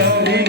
Hare